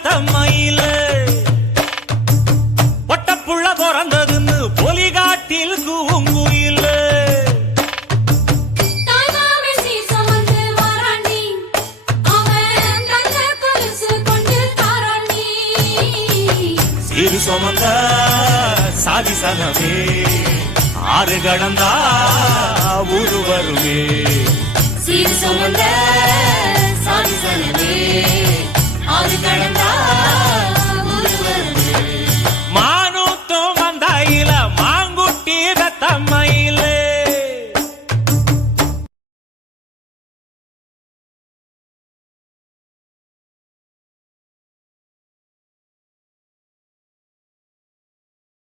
வளர்த்த மயில ஒட்டப்புள்ள பிறந்ததுன்னு பொலிகாட்டில் கூங்குயில சீரு சுமந்த சாதி சனமே ஆறு கடந்தா ஊரு வருமே சீரு சுமந்த சாதி சனமே ஆறு கடந்தா